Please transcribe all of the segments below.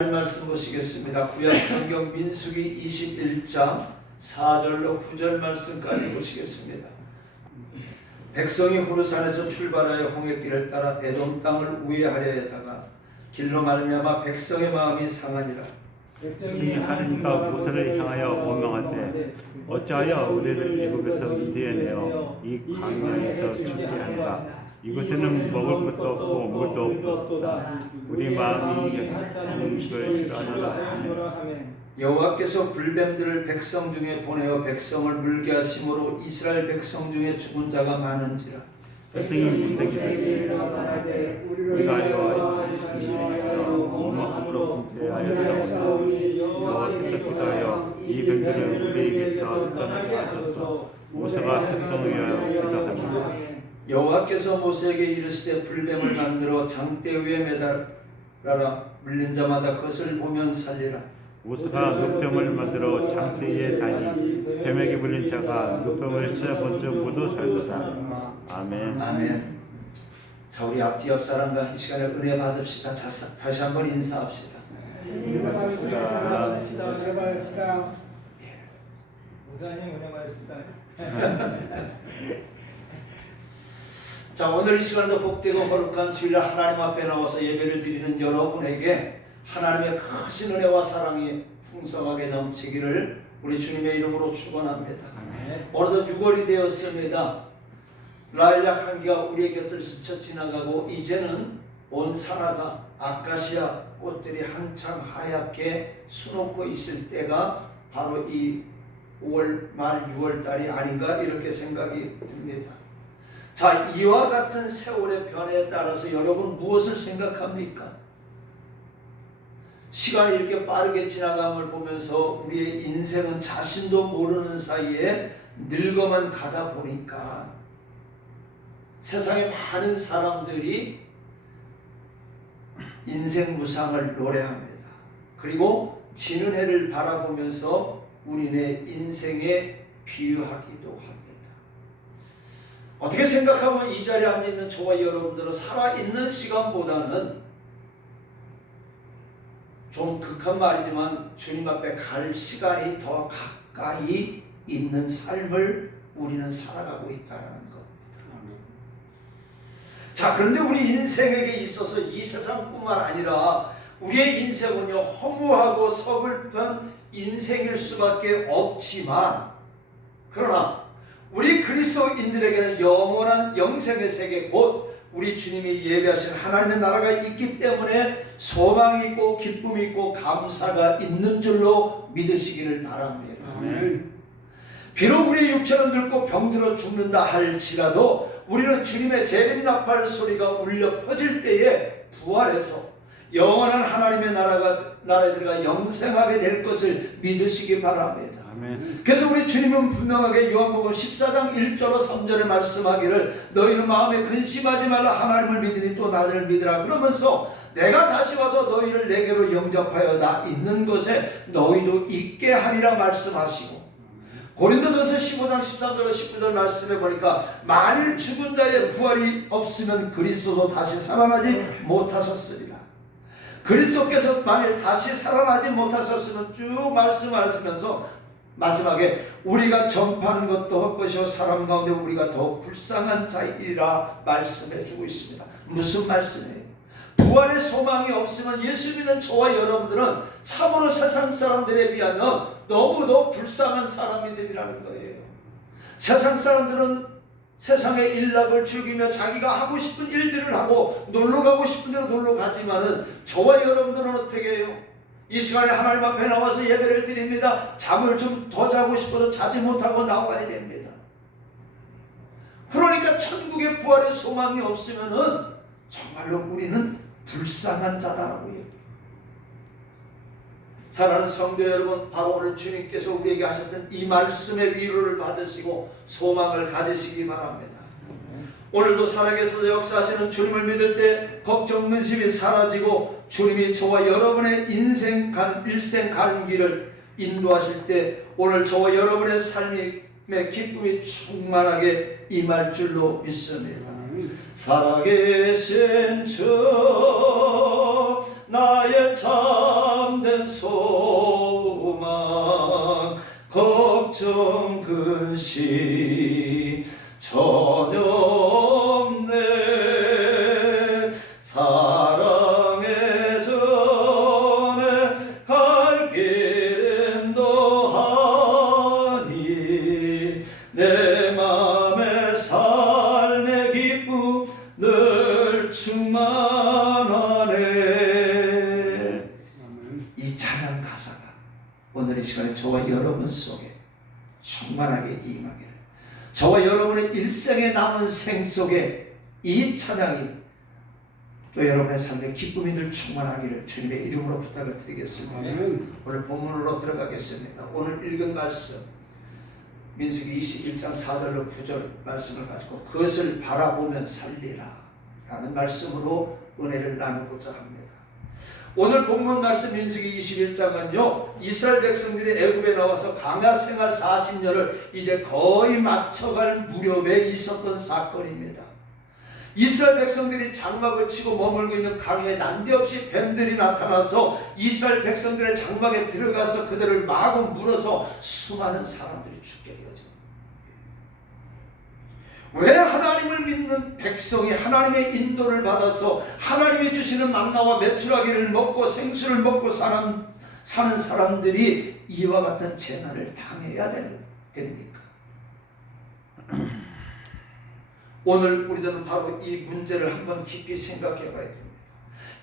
말씀 보시겠습니다. 구약 성경 민수기 21장 4절로 9절 말씀까지 보시겠습니다. 백성이 호르산에서 출발하여 홍해길을 따라 에돔 땅을 우회하려 하다가 길로 말미암아 백성의 마음이 상하니라. 백성이 하나님과 모세를 향하여 원망하되 어찌하여 우리를 애굽에서 이끌어내어 이 광야에서 죽게 한가. 이곳에는 먹을 것도 없고 물도 없다. 우리 마음이 하는 걸 싫어하노라. 여호와께서 불뱀들을 백성 중에 보내어 백성을 물게 하심으로 이스라엘 백성 중에 죽은 자가 많은지라. 백성이 무색이되 우리가 여호와의 신이여 어마함으로 범죄하였사오니 여호와께서 기도하여 이 병들을 우리에게서 떠나게 하소서. 모세가 백성을 위하여 기도하니라. 여호와께서 모세에게 이르시되 불뱀을 만들어 장대 위에 매달아라. 물린 자마다 그것을 보면 살리라. 모세가 노뱀을 만들어 장대에 다니 뱀에게 물린 자가 노뱀을 찾아본 적 모두 살더라. 아멘. 아멘. 자, 우리 앞뒤 옆 사람과 이 시간에 은혜 받읍시다. 다시 한번 인사합시다. 은혜 받읍시다. 목사님 은혜 받읍시다. 자, 오늘 이 시간도 복되고 거룩한 주일날 하나님 앞에 나와서 예배를 드리는 여러분에게 하나님의 크신 은혜와 사랑이 풍성하게 넘치기를 우리 주님의 이름으로 축원합니다. 오늘도 6월이 되었습니다. 라일락 한기가 우리의 곁을 스쳐 지나가고 이제는 온 산하가 아카시아 꽃들이 한창 하얗게 수놓고 있을 때가 바로 이 5월 말 6월 달이 아닌가 이렇게 생각이 듭니다. 자, 이와 같은 세월의 변화에 따라서 여러분 무엇을 생각합니까? 시간이 이렇게 빠르게 지나감을 보면서 우리의 인생은 자신도 모르는 사이에 늙어만 가다 보니까 세상에 많은 사람들이 인생 무상을 노래합니다. 그리고 지는 해를 바라보면서 우리네 인생에 비유하기도 합니다. 어떻게 생각하면 이 자리에 앉아있는 저와 여러분들은 살아있는 시간보다는 좀 극한 말이지만 주님 앞에 갈 시간이 더 가까이 있는 삶을 우리는 살아가고 있다는 겁니다. 자, 그런데 우리 인생에게 있어서 이 세상뿐만 아니라 우리의 인생은요 허무하고 서글픈 인생일 수밖에 없지만, 그러나 우리 그리스도인들에게는 영원한 영생의 세계, 곧 우리 주님이 예배하신 하나님의 나라가 있기 때문에 소망이 있고 기쁨이 있고 감사가 있는 줄로 믿으시기를 바랍니다. 비록 우리 육체는 늙고 병들어 죽는다 할지라도 우리는 주님의 재림나팔 소리가 울려 퍼질 때에 부활해서 영원한 하나님의 나라에 들어가 영생하게 될 것을 믿으시기 바랍니다. 그래서 우리 주님은 분명하게 요한복음 14장 1절로 3절에 말씀하기를 너희는 마음에 근심하지 말라. 하나님을 믿으니 또 나를 믿으라. 그러면서 내가 다시 와서 너희를 내게로 영접하여 나 있는 곳에 너희도 있게 하리라 말씀하시고, 고린도전서 15장 13절로 19절 말씀해 보니까 만일 죽은 자의 부활이 없으면 그리스도도 다시 살아나지 못하셨으리라. 그리스도께서 만일 다시 살아나지 못하셨으면 쭉 말씀하시면서 마지막에 우리가 전파하는 것도 헛것이요 사람 가운데 우리가 더욱 불쌍한 자이리라 말씀해 주고 있습니다. 무슨 말씀이에요? 부활의 소망이 없으면 예수 믿는 저와 여러분들은 참으로 세상 사람들에 비하면 너무도 불쌍한 사람들이라는 거예요. 세상 사람들은 세상의 일락을 즐기며 자기가 하고 싶은 일들을 하고 놀러 가고 싶은 대로 놀러 가지만은 저와 여러분들은 어떻게 해요? 이 시간에 하나님 앞에 나와서 예배를 드립니다. 잠을 좀 더 자고 싶어도 자지 못하고 나와야 됩니다. 그러니까 천국의 부활의 소망이 없으면은 정말로 우리는 불쌍한 자다라고 해요. 사랑하는 성도 여러분, 바로 오늘 주님께서 우리에게 하셨던 이 말씀의 위로를 받으시고 소망을 가지시기 바랍니다. 오늘도 살아계셔서 역사하시는 주님을 믿을 때 걱정 근심이 사라지고 주님이 저와 여러분의 일생 가는 길을 인도하실 때 오늘 저와 여러분의 삶의 기쁨이 충만하게 임할 줄로 믿습니다. 살아계신 주 나의 참된 소망 걱정 근심 전혀 없네. 사랑의 전에 갈 길은 더하니 내 맘의 삶의 기쁨 늘 충만하네. 이 찬양 가사가 오늘 이 시간에 저와 여러분 속에 충만하게 임하기를, 저와 여러분의 일생에 남은 생 속에 이 찬양이 또 여러분의 삶에 기쁨이 늘 충만하기를 주님의 이름으로 부탁을 드리겠습니다. 오늘 본문으로 들어가겠습니다. 오늘 읽은 말씀 민수기 21장 4절로 9절 말씀을 가지고 그것을 바라보면 살리라 라는 말씀으로 은혜를 나누고자 합니다. 오늘 본문 말씀 민수기 21장은요, 이스라엘 백성들이 애굽에 나와서 광야 생활 40년을 이제 거의 마쳐갈 무렵에 있었던 사건입니다. 이스라엘 백성들이 장막을 치고 머물고 있는 강에 난데없이 뱀들이 나타나서 이스라엘 백성들의 장막에 들어가서 그들을 마구 물어서 수많은 사람들이 죽게 되어집니다. 왜 하나님을 믿는 백성이 하나님의 인도를 받아서 하나님이 주시는 만나와 메추라기를 먹고 생수를 먹고 사는 사람들이 이와 같은 재난을 당해야 됩니까? 오늘 우리들은 바로 이 문제를 한번 깊이 생각해 봐야 됩니다.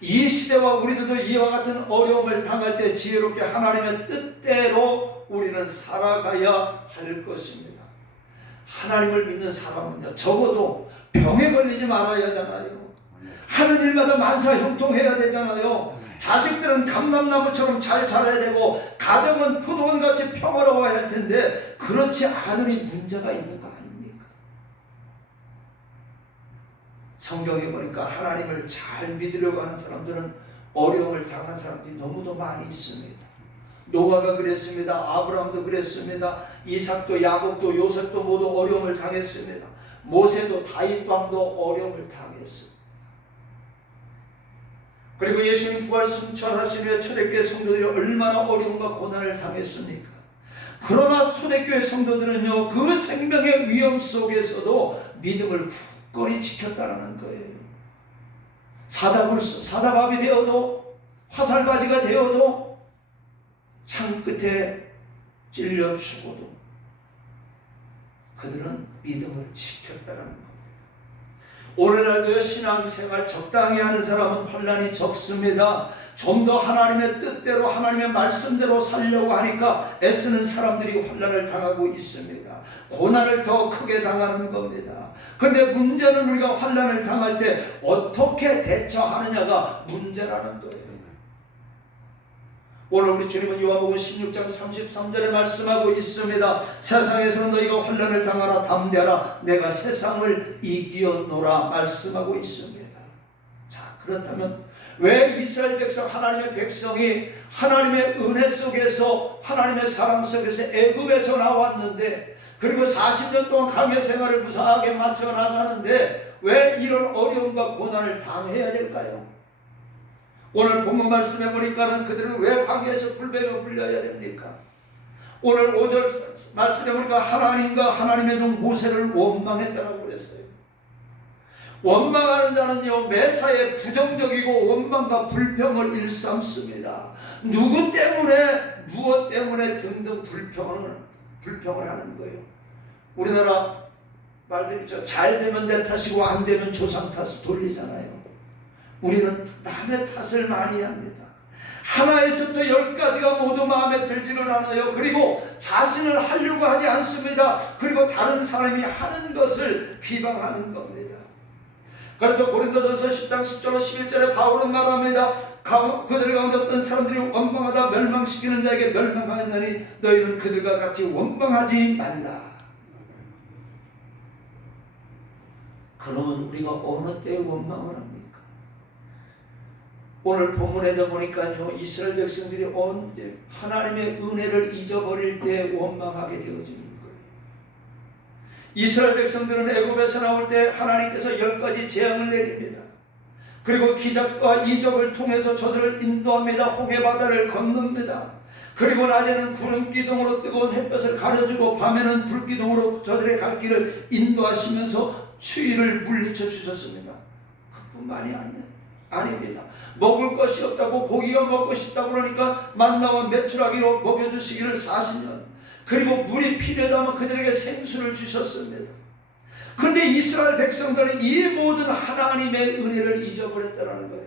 이 시대와 우리들도 이와 같은 어려움을 당할 때 지혜롭게 하나님의 뜻대로 우리는 살아가야 할 것입니다. 하나님을 믿는 사람은요, 적어도 병에 걸리지 말아야 하잖아요. 하는 일마다 만사형통해야 되잖아요. 자식들은 감람나무처럼 잘 자라야 되고 가정은 포도원같이 평화로워야 할 텐데 그렇지 않으니 문제가 있는 거 아닙니까? 성경에 보니까 하나님을 잘 믿으려고 하는 사람들은 어려움을 당한 사람들이 너무도 많이 있습니다. 노아가 그랬습니다. 아브라함도 그랬습니다. 이삭도 야곱도 요셉도 모두 어려움을 당했습니다. 모세도 다윗 왕도 어려움을 당했습니다. 그리고 예수님 부활 승천하신 후에 초대교회 성도들이 얼마나 어려움과 고난을 당했습니까? 그러나 초대교회 성도들은요, 그 생명의 위험 속에서도 믿음을 굳건히 지켰다는 거예요. 사자밥이 되어도 화살바지가 되어도 창 끝에 찔려 죽어도 그들은 믿음을 지켰다는 겁니다. 오늘날도 신앙생활 적당히 하는 사람은 혼란이 적습니다. 좀 더 하나님의 뜻대로 하나님의 말씀대로 살려고 하니까 애쓰는 사람들이 혼란을 당하고 있습니다. 고난을 더 크게 당하는 겁니다. 그런데 문제는 우리가 혼란을 당할 때 어떻게 대처하느냐가 문제라는 거예요. 오늘 우리 주님은 요한복음 16장 33절에 말씀하고 있습니다. 세상에서는 너희가 환난을 당하라 담대하라 내가 세상을 이기었노라 말씀하고 있습니다. 자, 그렇다면 왜 이스라엘 백성 하나님의 백성이 하나님의 은혜 속에서 하나님의 사랑 속에서 애굽에서 나왔는데 그리고 40년 동안 광야 생활을 무사하게 마쳐 나가는데 왜 이런 어려움과 고난을 당해야 될까요? 오늘 본문 말씀해 보니까는 그들은 왜 광야에서 불뱀에 불려야 됩니까? 오늘 5절 말씀해 보니까 하나님과 하나님의 종 모세를 원망했다라고 그랬어요. 원망하는 자는요, 매사에 부정적이고 원망과 불평을 일삼습니다. 누구 때문에 무엇 때문에 등등 불평을 하는 거예요. 우리나라 말들 있죠. 잘 되면 내 탓이고 안 되면 조상 탓을 돌리잖아요. 우리는 남의 탓을 많이 합니다. 하나에서부터 10가지가 모두 마음에 들지를 않아요. 그리고 자신을 하려고 하지 않습니다. 그리고 다른 사람이 하는 것을 비방하는 겁니다. 그래서 고린도전서 10장 10절로 11절에 바울은 말합니다. 그들 가운데 어떤 사람들이 원망하다 멸망시키는 자에게 멸망하느니 너희는 그들과 같이 원망하지 말라. 그러면 우리가 어느 때에 원망을 합니까? 오늘 본문에도 보니까요, 이스라엘 백성들이 언제 하나님의 은혜를 잊어버릴 때 원망하게 되어지는 거예요. 이스라엘 백성들은 애굽에서 나올 때 하나님께서 10가지 재앙을 내립니다. 그리고 기적과 이적을 통해서 저들을 인도합니다. 홍해 바다를 건넙니다. 그리고 낮에는 구름 기둥으로 뜨거운 햇볕을 가려주고 밤에는 불 기둥으로 저들의 갈 길을 인도하시면서 추위를 물리쳐 주셨습니다. 그뿐만이 아닙니다. 먹을 것이 없다고 고기가 먹고 싶다고 그러니까 만나와 메추라기로 먹여주시기를 40년, 그리고 물이 필요하다면 그들에게 생수를 주셨습니다. 그런데 이스라엘 백성들은 이 모든 하나님의 은혜를 잊어버렸다는 거예요.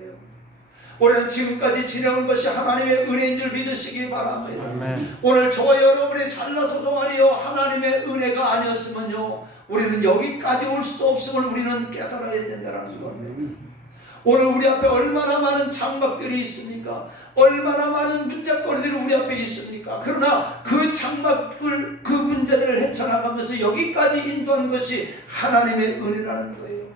우리는 지금까지 지내온 것이 하나님의 은혜인 줄 믿으시기 바랍니다. 아멘. 오늘 저와 여러분이 잘나서도 아니요 하나님의 은혜가 아니었으면요 우리는 여기까지 올 수도 없음을 우리는 깨달아야 된다는 겁니다. 오늘 우리 앞에 얼마나 많은 장막들이 있습니까? 얼마나 많은 문제거리들이 우리 앞에 있습니까? 그러나 그 장막을, 그 문제들을 헤쳐나가면서 여기까지 인도한 것이 하나님의 은혜라는 거예요.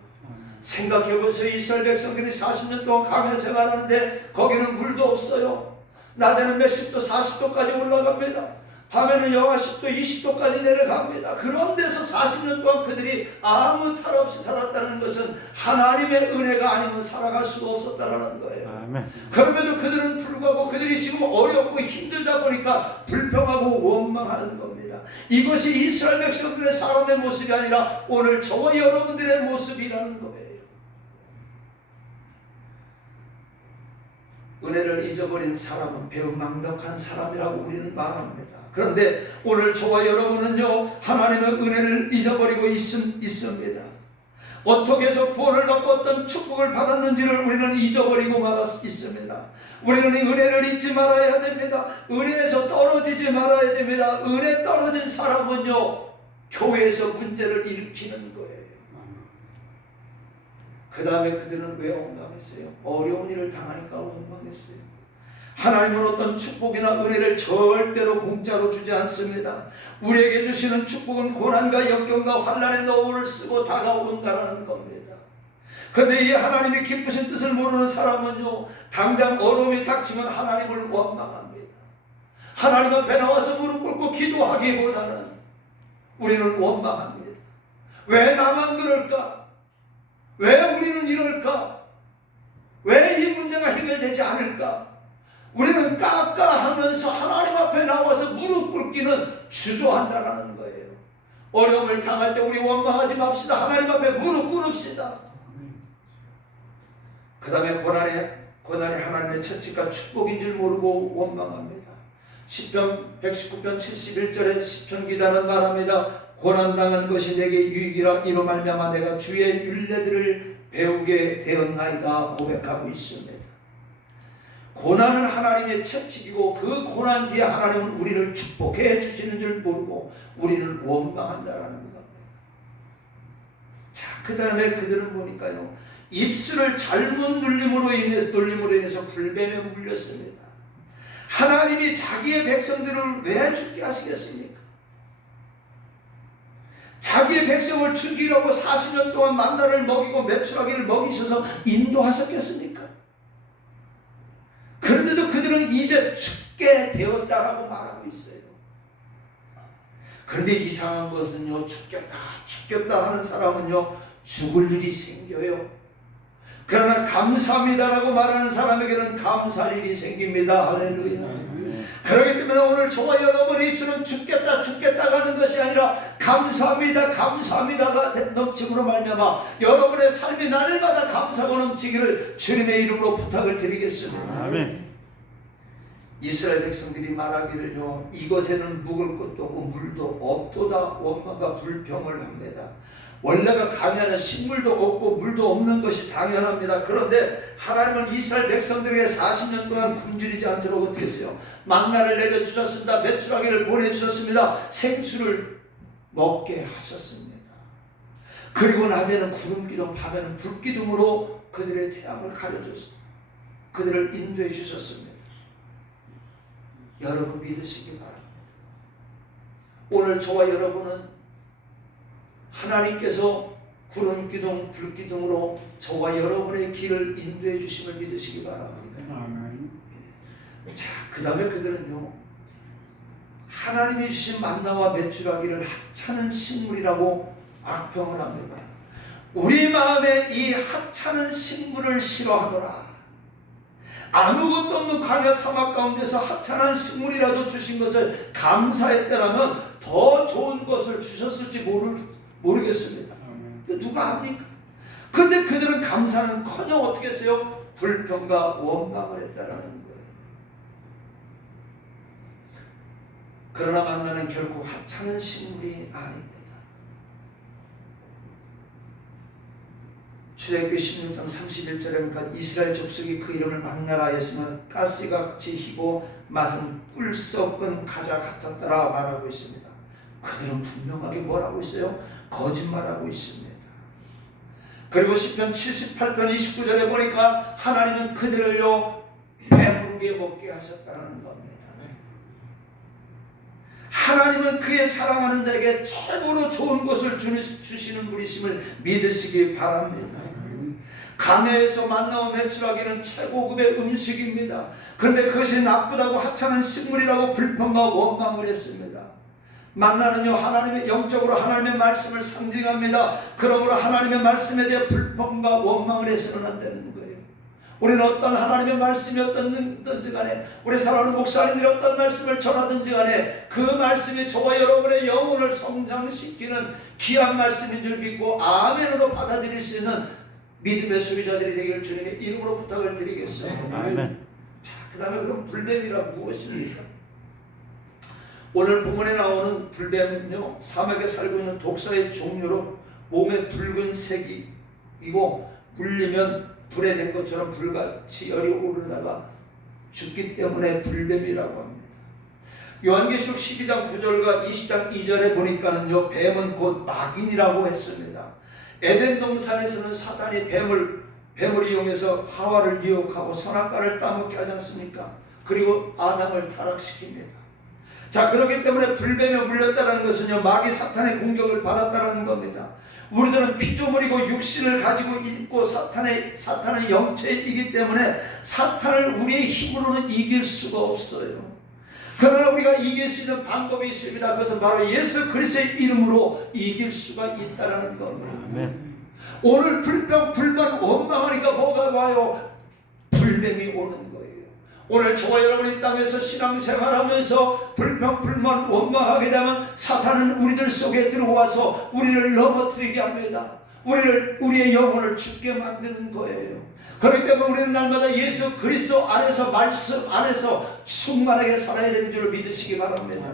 생각해보세요. 이스라엘 백성들이 40년 동안 광야 생활하는데 거기는 물도 없어요. 낮에는 몇십 도 40도까지 올라갑니다. 밤에는 영하 10도 20도까지 내려갑니다. 그런 데서 40년 동안 그들이 아무 탈 없이 살았다는 것은 하나님의 은혜가 아니면 살아갈 수가 없었다는 거예요. 아멘. 그럼에도 그들은 불구하고 그들이 지금 어렵고 힘들다 보니까 불평하고 원망하는 겁니다. 이것이 이스라엘 백성들의 사람의 모습이 아니라 오늘 저와 여러분들의 모습이라는 거예요. 은혜를 잊어버린 사람은 배은망덕한 사람이라고 우리는 말합니다. 그런데 오늘 저와 여러분은요 하나님의 은혜를 잊어버리고 있습니다. 어떻게 해서 구원을 받고 어떤 축복을 받았는지를 우리는 잊어버리고 있습니다. 우리는 은혜를 잊지 말아야 됩니다. 은혜에서 떨어지지 말아야 됩니다. 은혜 떨어진 사람은요 교회에서 문제를 일으키는 거예요. 그 다음에 그들은 왜 원망했어요? 어려운 일을 당하니까 원망했어요. 하나님은 어떤 축복이나 은혜를 절대로 공짜로 주지 않습니다. 우리에게 주시는 축복은 고난과 역경과 환난의 너울을 쓰고 다가온다는 겁니다. 그런데 이 하나님이 기쁘신 뜻을 모르는 사람은요 당장 어려움이 닥치면 하나님을 원망합니다. 하나님 앞에 나와서 무릎 꿇고 기도하기보다는 우리는 원망합니다. 왜 나만 그럴까? 왜 우리는 이럴까? 왜 이 문제가 해결되지 않을까? 우리는 깎아하면서 하나님 앞에 나와서 무릎 꿇기는 주저한다라는 거예요. 어려움을 당할 때 우리 원망하지 맙시다. 하나님 앞에 무릎 꿇읍시다. 그 다음에 고난이 하나님의 처치가 축복인 줄 모르고 원망합니다. 시편 119편 71절에 시편 기자는 말합니다. 고난당한 것이 내게 유익이라 이로 말미암아 내가 주의 율례들을 배우게 되었나이다 고백하고 있습니다. 고난은 하나님의 채찍이고 그 고난 뒤에 하나님은 우리를 축복해 주시는 줄 모르고 우리를 원망한다라는 겁니다. 자, 그 다음에 그들은 보니까요 입술을 잘못 놀림으로 인해서 불뱀에 물렸습니다. 하나님이 자기의 백성들을 왜 죽게 하시겠습니까? 자기의 백성을 죽이려고 40년 동안 만나를 먹이고 메추라기를 먹이셔서 인도하셨겠습니까? 그런데도 그들은 이제 죽게 되었다라고 말하고 있어요. 그런데 이상한 것은요 죽겠다 하는 사람은요 죽을 일이 생겨요. 그러나 감사합니다라고 말하는 사람에게는 감사할 일이 생깁니다. 할렐루야. 그렇기 때문에 오늘 저와 여러분의 입술은 죽겠다 하는 것이 아니라 감사합니다가 넘침으로 말미암아 여러분의 삶이 날마다 감사가 넘치기를 주님의 이름으로 부탁을 드리겠습니다. 아멘. 이스라엘 백성들이 말하기를요 이것에는 묵을 것도 없고 물도 없도다 원망과 불평을 합니다. 원래가 강야는 식물도 없고 물도 없는 것이 당연합니다. 그런데 하나님은 이스라엘 백성들에게 40년 동안 굶주리지 않도록 어떻게 했어요? 만나를 내려주셨습니다. 메추라기를 보내주셨습니다. 생수를 먹게 하셨습니다. 그리고 낮에는 구름기둥 밤에는 불기둥으로 그들의 태양을 가려줬습니다. 그들을 인도해 주셨습니다. 여러분 믿으시기 바랍니다. 오늘 저와 여러분은 하나님께서 구름기둥, 불기둥으로 저와 여러분의 길을 인도해 주심을 믿으시기 바랍니다. 자, 그 다음에 그들은요 하나님이 주신 만나와 메추라기를 하찮은 식물이라고 악평을 합니다. 우리 마음에 이 하찮은 식물을 싫어하노라. 아무것도 없는 광야 사막 가운데서 하찮은 식물이라도 주신 것을 감사했더라면 더 좋은 것을 주셨을지 모르겠습니다. 누가 합니까? 근데 그들은 감사는커녕 어떻게 했어요? 불평과 원망을 했다라는 거예요. 그러나 만나는 결국 하찮은 식물이 아닙니다. 출애굽기 16장 31절에 보니까 이스라엘 족속이 그 이름을 만나라 했으면 가시가 같이 희고 맛은 꿀 썩은 가자 같았더라 말하고 있습니다. 그들은 분명하게 뭐라고 있어요? 거짓말하고 있습니다. 그리고 시편 78편 29절에 보니까 하나님은 그들을요 배부르게 먹게 하셨다는 겁니다. 하나님은 그의 사랑하는 자에게 최고로 좋은 것을 주시는 분이심을 믿으시기 바랍니다. 강야에서 만나온 메추라기는 최고급의 음식입니다. 그런데 그것이 나쁘다고 하찮은 식물이라고 불평과 원망을 했습니다. 만나는요 하나님의 영적으로 하나님의 말씀을 상징합니다. 그러므로 하나님의 말씀에 대해 불평과 원망을 해서는 안 되는 거예요. 우리는 어떤 하나님의 말씀이 어떤지 간에 우리 사랑하는 목사님들이 어떤 말씀을 전하든지 간에 그 말씀이 저와 여러분의 영혼을 성장시키는 귀한 말씀인 줄 믿고 아멘으로 받아들일 수 있는 믿음의 소유자들이 되길 주님의 이름으로 부탁을 드리겠습니다. 아멘. 자, 그 다음에 그럼 불뱀이란 무엇입니까? 오늘 본문에 나오는 불뱀은요 사막에 살고 있는 독사의 종류로 몸에 붉은색이고 물리면 불에 된 것처럼 불같이 열이 오르다가 죽기 때문에 불뱀이라고 합니다. 요한계시록 12장 9절과 20장 2절에 보니까는요 뱀은 곧 마귀니라고 했습니다. 에덴 동산에서는 사탄이 뱀을 이용해서 하와를 유혹하고 선악과를 따먹게 하지 않습니까? 그리고 아담을 타락시킵니다. 자, 그렇기 때문에 불뱀에 물렸다는 것은요 마귀 사탄의 공격을 받았다는 겁니다. 우리들은 피조물이고 육신을 가지고 있고 사탄의 영체이기 때문에 사탄을 우리의 힘으로는 이길 수가 없어요. 그러나 우리가 이길 수 있는 방법이 있습니다. 그것은 바로 예수 그리스도의 이름으로 이길 수가 있다는 겁니다. 아멘. 오늘 불평, 불만, 원망하니까 뭐가 와요? 불뱀이 오는 거예요. 오늘 저와 여러분이 땅에서 신앙생활하면서 불평, 불만, 원망하게 되면 사탄은 우리들 속에 들어와서 우리를 넘어뜨리게 합니다. 우리의 영혼을 죽게 만드는 거예요. 그렇기 때문에 우리는 날마다 예수 그리스도 안에서 말씀 안에서 충만하게 살아야 되는 줄 믿으시기 바랍니다.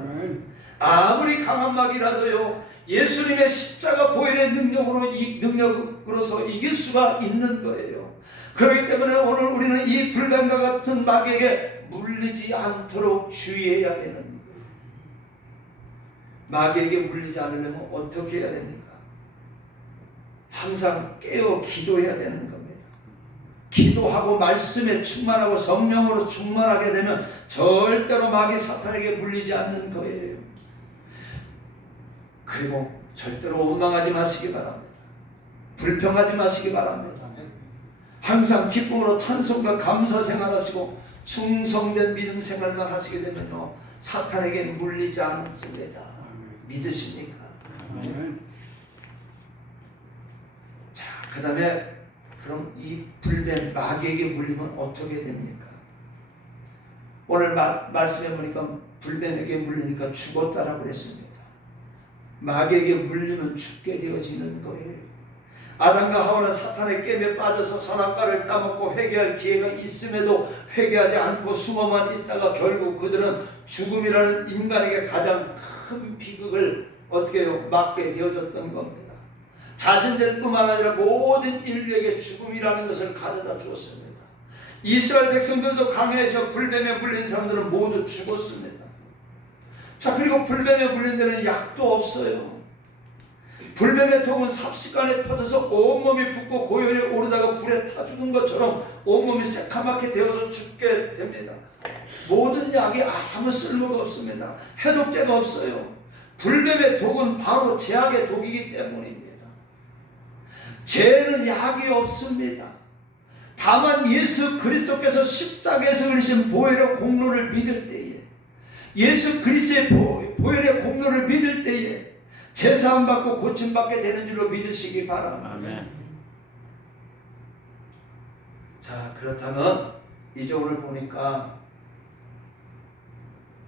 아무리 강한 마귀라도요 예수님의 십자가 보혈의 능력으로서 이길 수가 있는 거예요. 그렇기 때문에 오늘 우리는 이 불뱀과 같은 마귀에게 물리지 않도록 주의해야 되는 거예요. 마귀에게 물리지 않으려면 어떻게 해야 됩니까? 항상 깨어 기도해야 되는 겁니다. 기도하고 말씀에 충만하고 성령으로 충만하게 되면 절대로 마귀 사탄에게 물리지 않는 거예요. 그리고 절대로 원망하지 마시기 바랍니다. 불평하지 마시기 바랍니다. 항상 기쁨으로 찬송과 감사 생활하시고 충성된 믿음 생활만 하시게 되면요 사탄에게 물리지 않습니다. 믿으십니까? 자, 그 다음에 그럼 이 불뱀 마귀에게 물리면 어떻게 됩니까? 오늘 말씀해 보니까 불뱀에게 물리니까 죽었다라고 그랬습니다. 마귀에게 물리면 죽게 되어지는 거예요. 아담과 하와는 사탄의 깸에 빠져서 선악과를 따먹고 회개할 기회가 있음에도 회개하지 않고 숨어만 있다가 결국 그들은 죽음이라는 인간에게 가장 큰 비극을 어떻게 해요? 맞게 되어졌던 겁니다. 자신들뿐만 아니라 모든 인류에게 죽음이라는 것을 가져다 주었습니다. 이스라엘 백성들도 강야에서 불뱀에 물린 사람들은 모두 죽었습니다. 자, 그리고 불뱀에 물린 데는 약도 없어요. 불뱀의 독은 삽시간에 퍼져서 온몸이 붓고 고열이 오르다가 불에 타 죽은 것처럼 온몸이 새카맣게 되어서 죽게 됩니다. 모든 약이 아무 쓸모가 없습니다. 해독제가 없어요. 불뱀의 독은 바로 제약의 독이기 때문입니다. 죄는 약이 없습니다. 다만 예수 그리스도께서 십자가에서 흘리신 보혈의 공로를 믿을 때에, 예수 그리스도의 보혈의 공로를 믿을 때에 제사함 받고 고침 받게 되는 줄로 믿으시기 바랍니다. 아멘. 자, 그렇다면 이제 오늘 보니까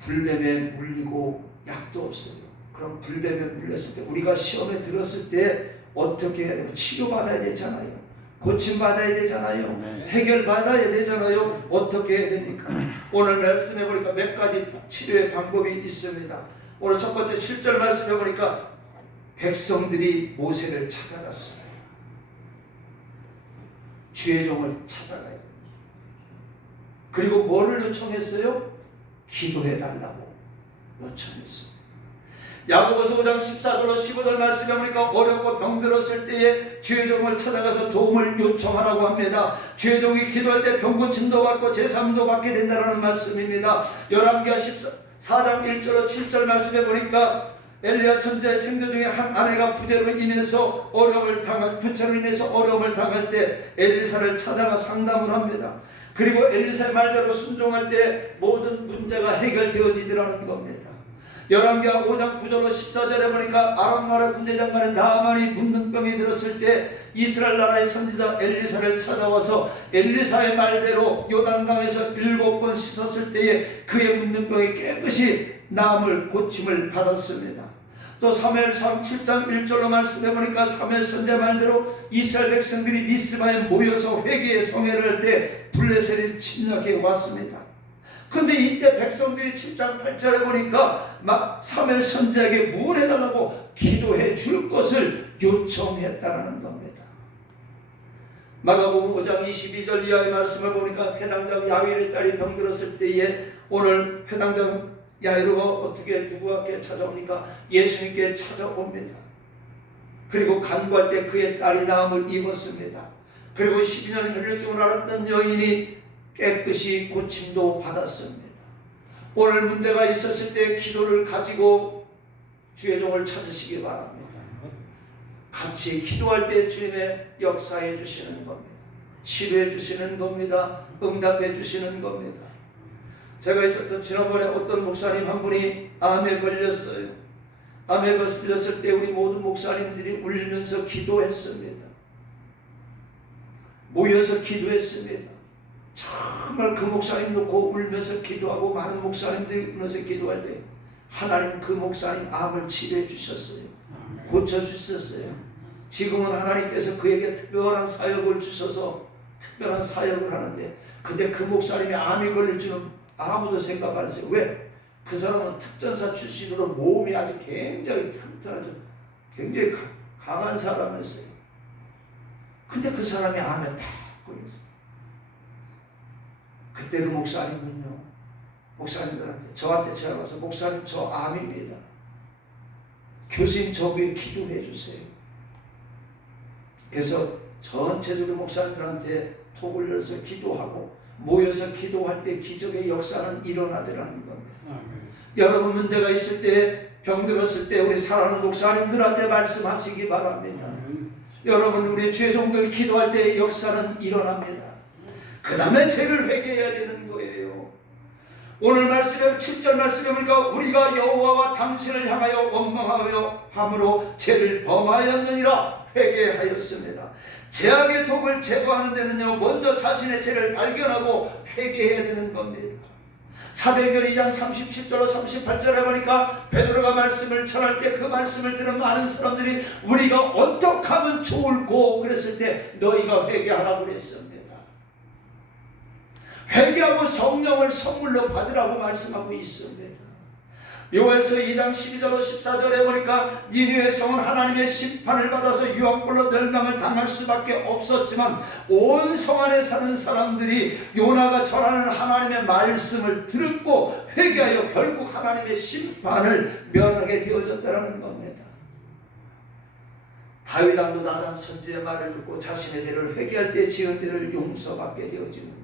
불뱀에 물리고 약도 없어요. 그럼 불뱀에 물렸을 때 우리가 시험에 들었을 때 어떻게 해야 되고 치료받아야 되잖아요. 고침받아야 되잖아요. 네. 해결받아야 되잖아요. 어떻게 해야 됩니까? 오늘 말씀해 보니까 몇 가지 치료의 방법이 있습니다. 오늘 첫 번째 7절 말씀해 보니까 백성들이 모세를 찾아갔어요. 주의 종을 찾아가야 됩니다. 그리고 뭐를 요청했어요? 기도해 달라고 요청했습니다. 야고보서 5장 14절로 15절 말씀해 보니까 어렵고 병들었을 때에 주의 종을 찾아가서 도움을 요청하라고 합니다. 주의 종이 기도할 때 병고침도 받고 제사함도 받게 된다는 말씀입니다. 열왕기하 14장 1절로 7절 말씀해 보니까 엘리야 선지자의 생도 중에 한 아내가 부재로 인해서 부처로 인해서 어려움을 당할 때 엘리사를 찾아가 상담을 합니다. 그리고 엘리사의 말대로 순종할 때 모든 문제가 해결되어지더라는 겁니다. 열왕기하 5장 9절로 14절에 보니까 아람 나라 군대장관의 나아만이 문둥병이 들었을 때 이스라엘 나라의 선지자 엘리사를 찾아와서 엘리사의 말대로 요단강에서 7번 씻었을 때에 그의 문둥병이 깨끗이 나음을 고침을 받았습니다. 또 사무엘상 7장 1절로 말씀해 보니까 사무엘 선지자 말대로 이스라엘 백성들이 미스바에 모여서 회개의 성회를 할 때 블레셋이 침략해 왔습니다. 근데 이때 백성들이 7장 8절에 보니까 막 사무엘 선지자에게 뭘 해달라고 기도해 줄 것을 요청했다라는 겁니다. 마가복음 5장 22절 이하의 말씀을 보니까 회당장 야외의 딸이 병들었을 때에 오늘 회당장 야이로가 어떻게 누구에게 찾아옵니까? 예수님께 찾아옵니다. 그리고 간구할 때 그의 딸이 나음을 입었습니다. 그리고 12년 혈류증을 앓았던 여인이 깨끗이 고침도 받았습니다. 오늘 문제가 있었을 때 기도를 가지고 주의 종을 찾으시기 바랍니다. 같이 기도할 때 주님의 역사해 주시는 겁니다. 치료해 주시는 겁니다. 응답해 주시는 겁니다. 제가 있었던 지난번에 어떤 목사님 한 분이 암에 걸렸어요. 암에 걸렸을 때 우리 모든 목사님들이 울면서 기도했습니다. 모여서 기도했습니다. 정말 그 목사님 놓고 울면서 기도하고 많은 목사님들이 울면서 기도할 때 하나님 그 목사님 암을 치료해 주셨어요. 고쳐 주셨어요. 지금은 하나님께서 그에게 특별한 사역을 주셔서 특별한 사역을 하는데 근데 그 목사님이 암이 걸릴 줄은 아무도 생각 안 했어요. 왜? 그 사람은 특전사 출신으로 몸이 아주 굉장히 튼튼하죠. 굉장히 강한 사람이었어요. 근데 그 사람이 암에 딱 걸렸어요. 그때 그 목사님은요, 목사님들한테 저한테 찾아와서 목사님 저 암입니다. 교수님 저 위에 기도해 주세요. 그래서 전체적으로 목사님들한테 톡을 열어서 기도하고 모여서 기도할 때 기적의 역사는 일어나더라는 겁니다. 여러분 문제가 있을 때 병들었을 때 우리 사랑하는 목사님들한테 말씀하시기 바랍니다. 여러분 우리 주의 종들 기도할 때 역사는 일어납니다. 그 다음에 죄를 회개해야 되는 거예요. 오늘 말씀에 7절 말씀에 보니까 우리가 여호와와 당신을 향하여 원망하여 함으로 죄를 범하였느니라 회개하였습니다. 죄악의 독을 제거하는 데는요 먼저 자신의 죄를 발견하고 회개해야 되는 겁니다. 사도행전 2장 37절로 38절에 보니까 베드로가 말씀을 전할 때 그 말씀을 들은 많은 사람들이 우리가 어떻게 하면 좋을꼬 그랬을 때 너희가 회개하라고 그랬습니다. 회개하고 성령을 선물로 받으라고 말씀하고 있습니다. 요엘서 2장 12절로 14절에 보니까 니느웨 성은 하나님의 심판을 받아서 유황불로 멸망을 당할 수밖에 없었지만 온 성 안에 사는 사람들이 요나가 전하는 하나님의 말씀을 듣고 회개하여 결국 하나님의 심판을 면하게 되어졌다는 겁니다. 다윗 왕도 나단 선지의 말을 듣고 자신의 죄를 회개할 때 지은 죄를 용서받게 되어지는 거예요.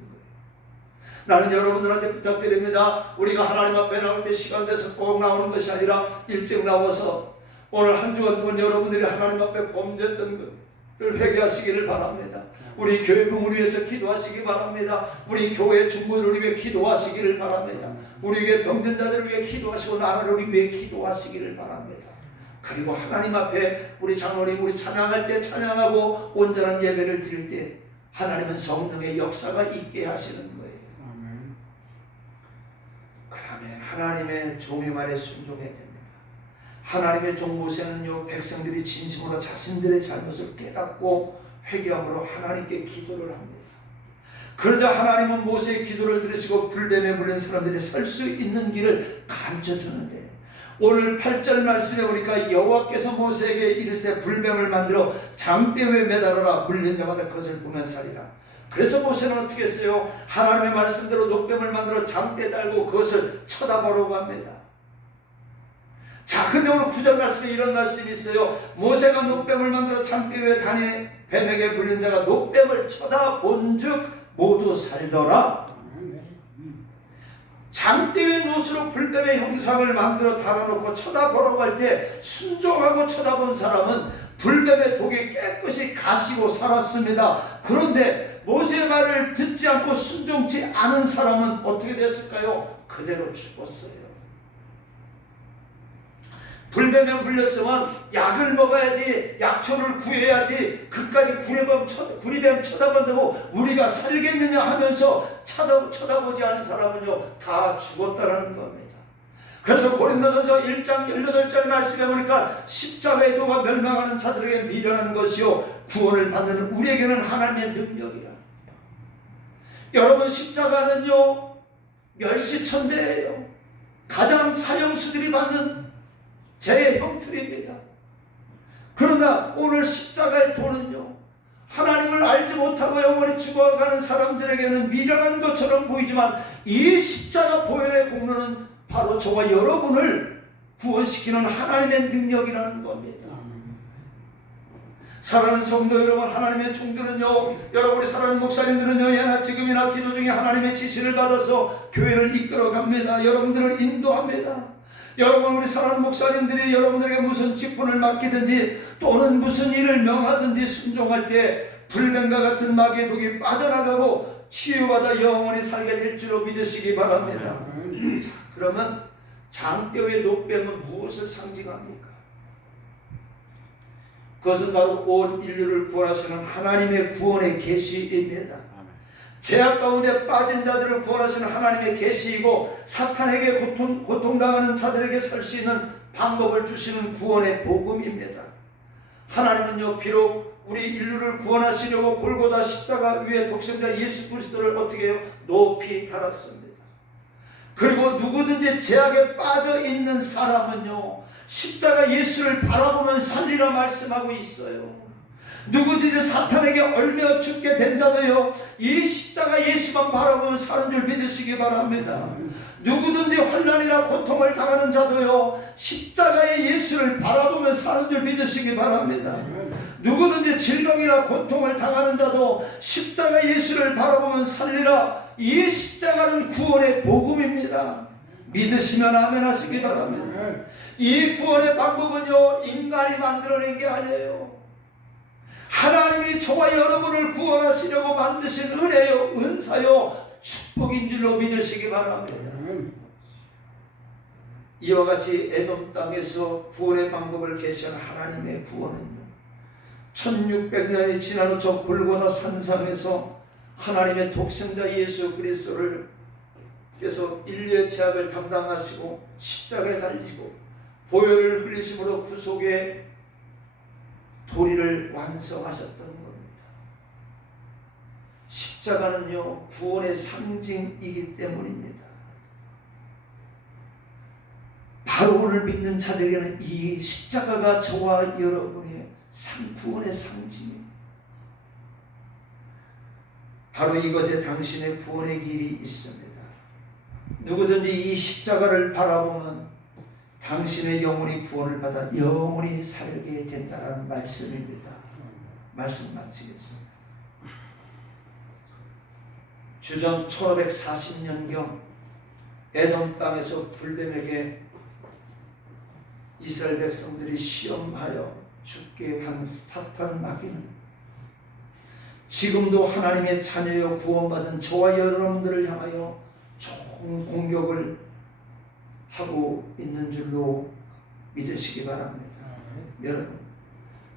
나는 여러분들한테 부탁드립니다. 우리가 하나님 앞에 나올 때 시간 돼서 꼭 나오는 것이 아니라 일찍 나와서 오늘 한 주간 동안 여러분들이 하나님 앞에 범죄했던 것을 회개하시기를 바랍니다. 우리 교회를 위해서 기도하시기 바랍니다. 우리 교회 중보를 위해 기도하시기를 바랍니다. 우리 교회 병든 자들을 위해 기도하시고 나라를 위해 기도하시기를 바랍니다. 그리고 하나님 앞에 우리 장로님 우리 찬양할 때 찬양하고 온전한 예배를 드릴 때 하나님은 성령의 역사가 있게 하시는 거예요. 그 다음에 하나님의 종의 말에 순종해야 됩니다. 하나님의 종 모세는요, 백성들이 진심으로 자신들의 잘못을 깨닫고 회개함으로 하나님께 기도를 합니다. 그러자 하나님은 모세의 기도를 들으시고 불뱀에 물린 사람들이 설 수 있는 길을 가르쳐 주는데, 오늘 8절 말씀에 보니까 여호와께서 모세에게 이르시되 불뱀을 만들어 장대에 매달아라, 물린 자마다 그것을 보면 살리라. 그래서 모세는 어떻게 했어요? 하나님의 말씀대로 노뱀을 만들어 장대에 달고 그것을 쳐다보려고 합니다. 자, 근데 오늘 9절 말씀에 이런 말씀이 있어요. 모세가 노뱀을 만들어 장대 위에 다니 뱀에게 물린 자가 노뱀을 쳐다본 즉 모두 살더라. 장대 위에 노수로 불뱀의 형상을 만들어 달아놓고 쳐다보라고 할 때 순종하고 쳐다본 사람은 불뱀의 독이 깨끗이 가시고 살았습니다. 그런데 모세의 말을 듣지 않고 순종치 않은 사람은 어떻게 됐을까요? 그대로 죽었어요. 불뱀에 물렸으면 약을 먹어야지, 약초를 구해야지, 그까지 구리뱀 쳐다본다고 우리가 살겠느냐 하면서 쳐다보지 않은 사람은요 다 죽었다라는 겁니다. 그래서 고린도전서 1장 18절 말씀에 보니까 십자가의 도가 멸망하는 자들에게 미련한 것이요 구원을 받는 우리에게는 하나님의 능력이라. 여러분, 십자가는요 멸시천대예요. 가장 사형수들이 받는 제 형틀입니다. 그러나 오늘 십자가의 도는요, 하나님을 알지 못하고 영원히 죽어가는 사람들에게는 미련한 것처럼 보이지만 이 십자가 보혈의 공로는 바로 저와 여러분을 구원시키는 하나님의 능력이라는 겁니다. 사랑하는 성도 여러분, 하나님의 종들은요, 여러분이 사랑하는 목사님들은요, 예나 지금이나 기도 중에 하나님의 지시를 받아서 교회를 이끌어 갑니다. 여러분들을 인도합니다. 여러분, 우리 사랑하는 목사님들이 여러분들에게 무슨 직분을 맡기든지 또는 무슨 일을 명하든지 순종할 때 불뱀과 같은 마귀의 독이 빠져나가고 치유받아 영원히 살게 될 줄로 믿으시기 바랍니다. 자, 그러면 장대의 노뱀은 무엇을 상징합니까? 그것은 바로 온 인류를 구원하시는 하나님의 구원의 계시입니다. 죄악 가운데 빠진 자들을 구원하시는 하나님의 계시이고, 사탄에게 고통당하는 자들에게 살 수 있는 방법을 주시는 구원의 복음입니다. 하나님은요, 비록 우리 인류를 구원하시려고 골고다 십자가 위에 독생자 예수 그리스도를 어떻게 해요? 높이 달았습니다. 그리고 누구든지 죄악에 빠져 있는 사람은요, 십자가 예수를 바라보면 살리라 말씀하고 있어요. 누구든지 사탄에게 얽매여 죽게 된 자도요, 이 십자가 예수만 바라보면 사는 줄 믿으시기 바랍니다. 누구든지 환난이나 고통을 당하는 자도요, 십자가의 예수를 바라보면 사는 줄 믿으시기 바랍니다. 누구든지 질병이나 고통을 당하는 자도 십자가 예수를 바라보면 살리라. 이 십자가는 구원의 복음입니다. 믿으시면 아멘 하시기 바랍니다. 이 구원의 방법은요, 인간이 만들어낸 게 아니에요. 하나님이 저와 여러분을 구원하시려고 만드신 은혜요, 은사요, 축복인 줄로 믿으시기 바랍니다. 이와 같이 에돔 땅에서 구원의 방법을 계시한 하나님의 구원은요, 1600년이 지난 후 저 골고다 산상에서 하나님의 독생자 예수 그리스도를 께서 인류의 죄악을 담당하시고 십자가에 달리시고 보혈을 흘리심으로 구속의 도리를 완성하셨던 겁니다. 십자가는요, 구원의 상징이기 때문입니다. 바로 오늘 믿는 자들에게는 이 십자가가 저와 여러분의 구원의 상징이에요. 바로 이것에 당신의 구원의 길이 있습니다. 누구든지 이 십자가를 바라보면 당신의 영혼이 구원을 받아 영원히 살게 된다는 말씀입니다. 말씀 마치겠습니다. 주전 1540년경 에돔 땅에서 불뱀에게 이스라엘 백성들이 시험하여 죽게 한 사탄 마귀는 지금도 하나님의 자녀여 구원받은 저와 여러분들을 향하여 총 공격을 하고 있는 줄로 믿으시기 바랍니다. 여러분,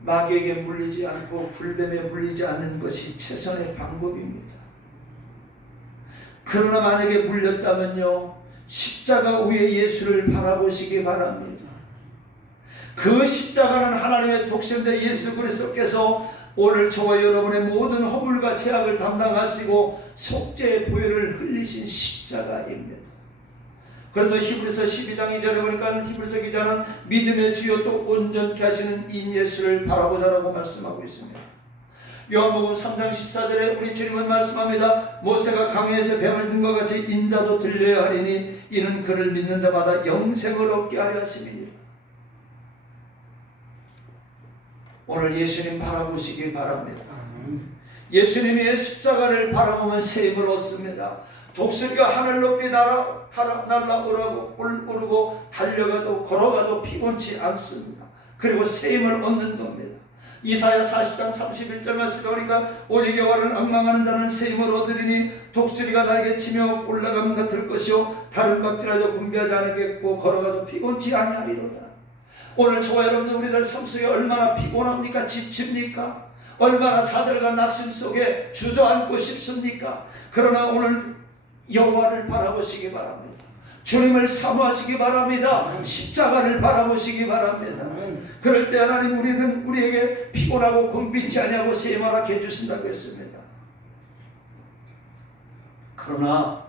마귀에게 물리지 않고 불뱀에 물리지 않는 것이 최선의 방법입니다. 그러나 만약에 물렸다면요, 십자가 위에 예수를 바라보시기 바랍니다. 그 십자가는 하나님의 독생자 예수 그리스도께서 오늘 저와 여러분의 모든 허물과 죄악을 담당하시고 속죄의 보혈을 흘리신 십자가입니다. 그래서 히브리서 12장 2절에 보니까 히브리서 기자는 믿음의 주요 또 온전케 하시는 인 예수를 바라보자라고 말씀하고 있습니다. 요한복음 3장 14절에 우리 주님은 말씀합니다. 모세가 강에서 뱀을 든 것 같이 인자도 들려야 하리니 이는 그를 믿는 자마다 영생을 얻게 하려 하심이니라. 오늘 예수님 바라보시기 바랍니다. 예수님의 십자가를 바라보면 새 힘을 얻습니다. 독수리가 하늘 높이 날아오르고 달려가도 걸어가도 피곤치 않습니다. 그리고 새 힘을 얻는 겁니다. 이사야 40장 31절 말씀에 보니까 오직 여호와를 앙망하는 자는 새 힘을 얻으리니 독수리가 날개 치며 올라가면 같을 것이요 다른 박질하여 분비하지 않겠고 걸어가도 피곤치 아니하리로다. 오늘 저와 여러분 우리들 삶 속에 얼마나 피곤합니까? 지칩니까? 얼마나 좌절과 낙심 속에 주저앉고 싶습니까? 그러나 오늘 여호와를 바라보시기 바랍니다. 주님을 사모하시기 바랍니다. 십자가를 바라보시기 바랍니다. 그럴 때 하나님 우리에게 피곤하고 곤비치 아니하고 새 힘을 얻게 해주신다고 했습니다. 그러나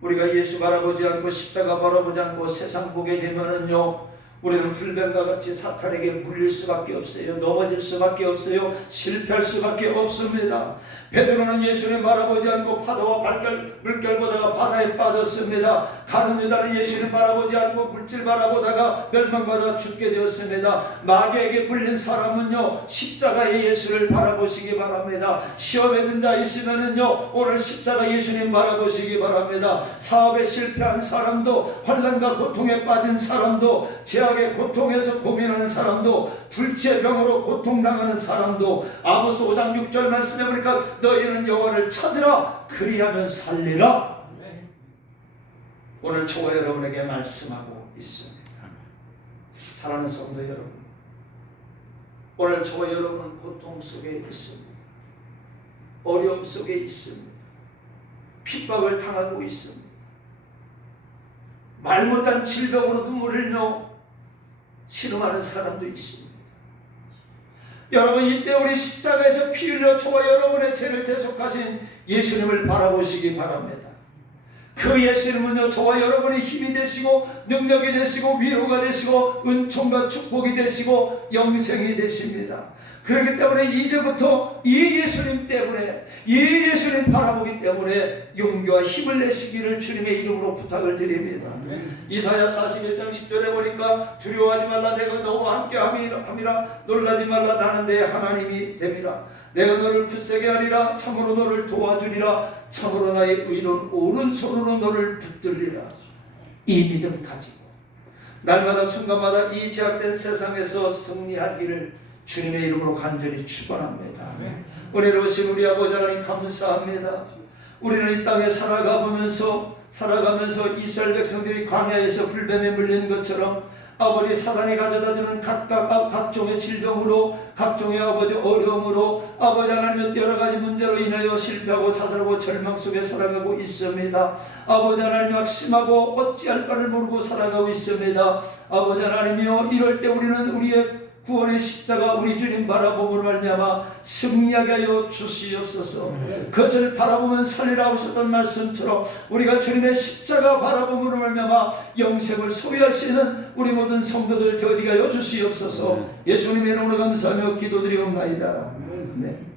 우리가 예수 바라보지 않고 십자가 바라보지 않고 세상 보게 되면은요, 우리는 불뱀과 같이 사탄에게 물릴 수밖에 없어요. 넘어질 수밖에 없어요. 실패할 수밖에 없습니다. 베드로는 예수님 바라보지 않고 파도와 물결보다가 바다에 빠졌습니다. 가룟 유다는 예수님 바라보지 않고 물질 바라보다가 멸망받아 죽게 되었습니다. 마귀에게 물린 사람은요, 십자가의 예수를 바라보시기 바랍니다. 시험에 든 자 있으면은요, 오늘 십자가 예수님 바라보시기 바랍니다. 사업에 실패한 사람도, 환난과 고통에 빠진 사람도, 죄악의 고통에서 고민하는 사람도, 불치의 병으로 고통당하는 사람도, 아모스 5장 6절 말씀해 보니까 너희는 여호와를 찾으라 그리하면 살리라. 오늘 저와 여러분에게 말씀하고 있습니다. 사랑하는 성도 여러분, 오늘 저와 여러분은 고통 속에 있습니다. 어려움 속에 있습니다. 핍박을 당하고 있습니다. 말 못한 질병으로 눈물을 흘려 신음하는 사람도 있습니다. 여러분, 이때 우리 십자가에서 피 흘려 저와 여러분의 죄를 대속하신 예수님을 바라보시기 바랍니다. 그 예수님은요, 저와 여러분의 힘이 되시고 능력이 되시고 위로가 되시고 은총과 축복이 되시고 영생이 되십니다. 그렇기 때문에 이제부터 이 예수님 때문에, 이 예수님 바라보기 때문에 용기와 힘을 내시기를 주님의 이름으로 부탁을 드립니다. 이사야 41장 10절에 보니까 두려워하지 말라, 내가 너와 함께 함이라. 놀라지 말라, 나는 내 하나님이 됨이라. 내가 너를 굳세게 하리라. 참으로 너를 도와주리라. 참으로 나의 의로운 오른손으로 너를 붙들리라. 이 믿음 가지고 날마다 순간마다 이 제약된 세상에서 승리하기를 주님의 이름으로 간절히 축원합니다. 은혜로우신 우리 아버지 하나님 감사합니다. 우리는 이 땅에 살아가면서 이스라엘 백성들이 광야에서 불뱀에 물린 것처럼 아버지 사단이 가져다주는 각종의 질병으로, 각종의 아버지 어려움으로, 아버지 하나님 여러 가지 문제로 인하여 실패하고 자살하고 절망 속에 살아가고 있습니다. 아버지 하나님 낙심하고 어찌할 바를 모르고 살아가고 있습니다. 아버지 하나님이여, 이럴 때 우리는 우리의 구원의 십자가 우리 주님 바라보므로 말미암아 승리하게 하여 주시옵소서. 그것을 바라보면 살리라 하셨던 말씀처럼 우리가 주님의 십자가 바라보므로 말미암아 영생을 소유할 수 있는 우리 모든 성도들 되어지게 하여 주시옵소서. 예수님의 이름으로 감사하며 기도드리옵나이다. 아멘.